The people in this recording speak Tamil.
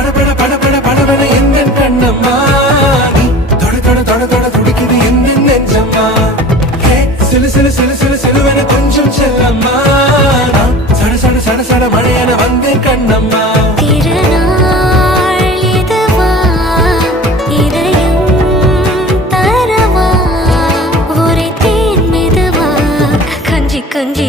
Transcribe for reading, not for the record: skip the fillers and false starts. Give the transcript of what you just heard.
படபட படபட படபட எந்த கண்ணம்மா நீ தொட தொட தொட தொட துடிக்குது எந்த நெஞ்சம்மா சிலு சிலு சிலு சிலு சிலுவென கொஞ்சம் செல்லம்மா சட சட சட சட மழையென வந்தேன் கண்ணம்மா கொஞ்சி